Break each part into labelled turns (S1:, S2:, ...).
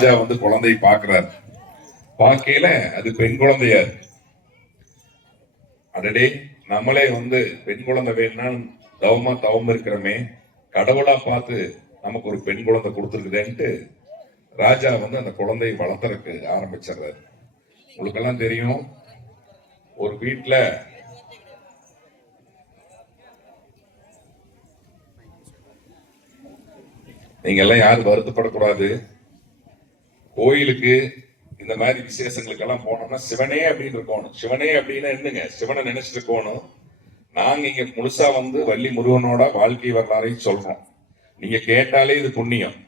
S1: ராஜா வந்து குழந்தையை பார்க்கிறார். பார்க்கையில அது பெண் குழந்தையா அடடே நம்மளே வந்து பெண் குழந்தை வேணும்னா தவமா தவம் இருக்கிறோமே கடவுளா பார்த்து நமக்கு ஒரு பெண் குழந்தை கொடுத்துருக்குதேன்ட்டு ராஜா வந்து அந்த குழந்தையை வளர்த்துறதுக்கு ஆரம்பிச்சிடுறாரு. உங்களுக்கெல்லாம் தெரியும் ஒரு வீட்டுல நீங்க எல்லாம் யாரும் வருத்தப்படக்கூடாது. கோயிலுக்கு இந்த மாதிரி விசேஷங்களுக்கெல்லாம் போனோம்னா சிவனே அப்படின்னு இருக்கணும். சிவனே அப்படின்னு என்னங்க? சிவனை நினைச்சிட்டு இருக்கணும் நாங்க இங்க முழுசா வந்து வள்ளி முருகனோட வாழ்க்கை வரலாறையும் சொல்றோம். நீங்க கேட்டாலே இது புண்ணியம்.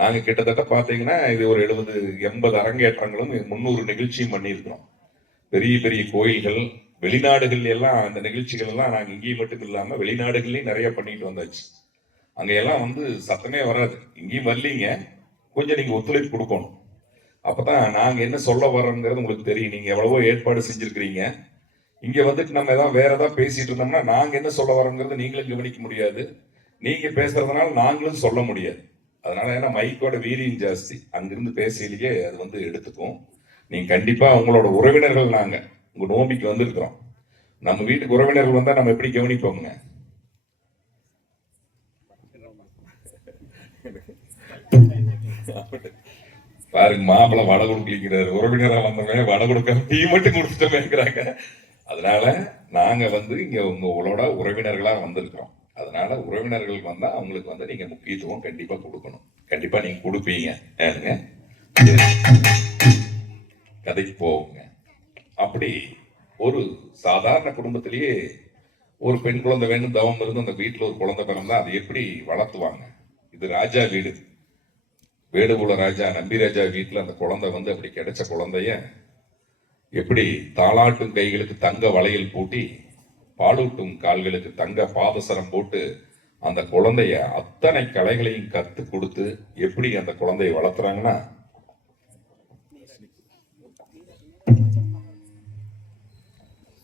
S1: நாங்க கிட்டத்தட்ட பாத்தீங்கன்னா இது ஒரு எழுபது எண்பது அரங்கேற்றங்களும் முந்நூறு நிகழ்ச்சியும் பண்ணியிருக்கிறோம். பெரிய பெரிய கோயில்கள் வெளிநாடுகள் எல்லாம் அந்த நிகழ்ச்சிகள் எல்லாம் நாங்க இங்கேயும் மட்டும் இல்லாம வெளிநாடுகள்லயும் நிறைய பண்ணிட்டு வந்தாச்சு. அங்க எல்லாம் வந்து சத்தமே வராது. இங்கேயும் வரலீங்க. கொஞ்சம் நீங்க ஒத்துழைப்பு கொடுக்கணும். அப்பதான் நாங்க என்ன சொல்ல வரோங்கிறது உங்களுக்கு தெரியும். நீங்க எவ்வளவோ ஏற்பாடு செஞ்சிருக்கிறீங்க. இங்க வந்துட்டு நம்ம ஏதாவது வேற ஏதாவது பேசிட்டு இருந்தோம்னா நாங்க என்ன சொல்ல வரோங்கிறது நீங்களும் கவனிக்க முடியாது. நீங்க பேசுறதுனால நாங்களும் சொல்ல முடியாது. அதனால ஏன்னா மைக்கோட வீரியம் ஜாஸ்தி. அங்கிருந்து பேசலையே அது வந்து எடுத்துக்கும். நீங்க கண்டிப்பா உங்களோட உறவினர்கள் நாங்க. உங்க நோம்பிக்கு வந்திருக்கிறோம். நம்ம வீட்டுக்கு உறவினர்கள் வந்தா நம்ம எப்படி கவனிப்போங்க? பாருங்க மாப்பிள்ளை வடை கொடுக்கலிங்கிறாரு. உறவினராக வந்தவங்க வடை கொடுக்க டீ மட்டும் கொடுத்துட்டோமேங்கிறாங்க அதனால நாங்க வந்து இங்க உங்களோட உறவினர்களா வந்திருக்கிறோம். அதனால உறவினர்கள் வந்தா அவங்களுக்கு வந்து நீங்க முக்கியத்துவம் கண்டிப்பா கொடுக்கணும். கண்டிப்பா நீங்க கொடுப்பீங்க. ஏனுங்க? கதைக்கு போவோங்க. அப்படி ஒரு சாதாரண குடும்பத்திலேயே ஒரு பெண் குழந்தை வேணும் தவம் இருந்து அந்த வீட்டில் ஒரு குழந்தை பிறந்தா அதை எப்படி வளர்த்துவாங்க? இது ராஜா வீடு. வேடுகுல ராஜா நம்பி ராஜா வீட்டில் அந்த குழந்தை வந்து அப்படி கிடைச்ச குழந்தைய எப்படி தாளாட்டும் கைகளுக்கு தங்க வளையல் பூட்டி பாலூட்டும் கால்களுக்கு தங்க பாதசரம் போட்டு அந்த குழந்தைய அத்தனை கலைகளையும் கற்றுக் கொடுத்து எப்படி அந்த குழந்தையை வளர்த்துறாங்கன்னா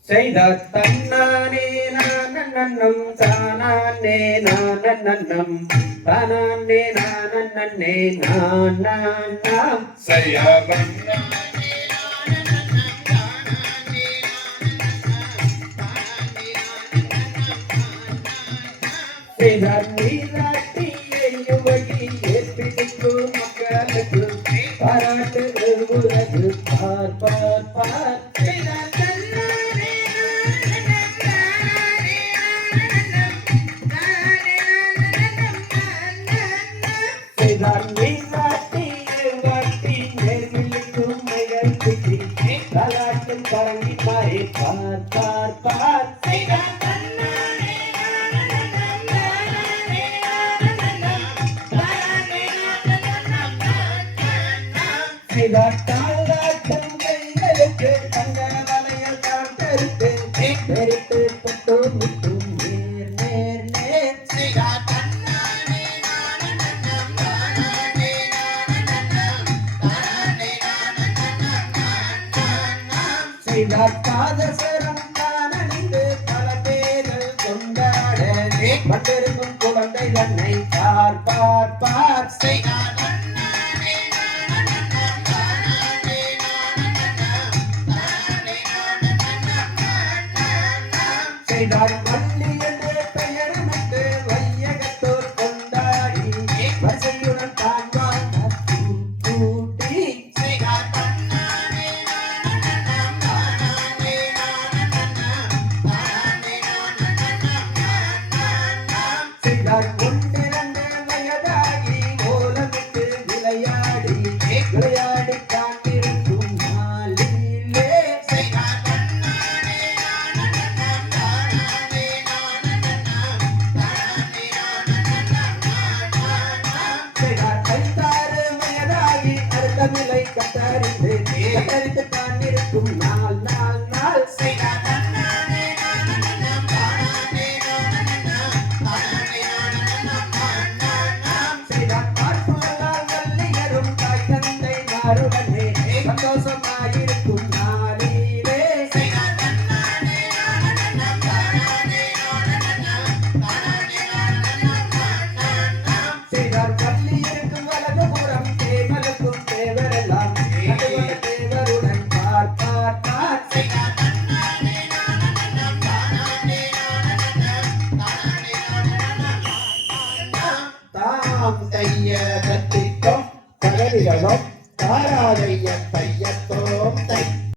S2: செய்த தன்னானே நானன்னம் தானானே நானன்னம் தானானே நானன்னே நானாம் செய்த நீராட்டியை யுவகி ஏற்பிடிக்கும் மக்களுக்கு பாராட்டு உலகு பார் செய்தார் தாலாட்டும் கைகளுக்கு தங்க வளையல் காட்டருக்கு பெரிட்டு தொட்டு முட்டும் நேர் நேர் நேர் செய்தார் செய்தார் பாதசரம் தான் அணிந்து பல பேர்கள் கொண்டாட வந்திருக்கும் குழந்தை தன்னை பார் பார் பார் செய்தார் செய்தார் எல்லாருடனே சந்தோஷமாயிருக்கும் நாளிலே. செய்தார் பள்ளி இருக்கும் வலது புறம் தேவருக்கும் தேவரெல்லாம் தேவருடன் பார்ப்பார். பார்த்தார் தாம் செய்ய கத்திக்கும் தகதிகளும் தாராதைய தையத்தோம் தை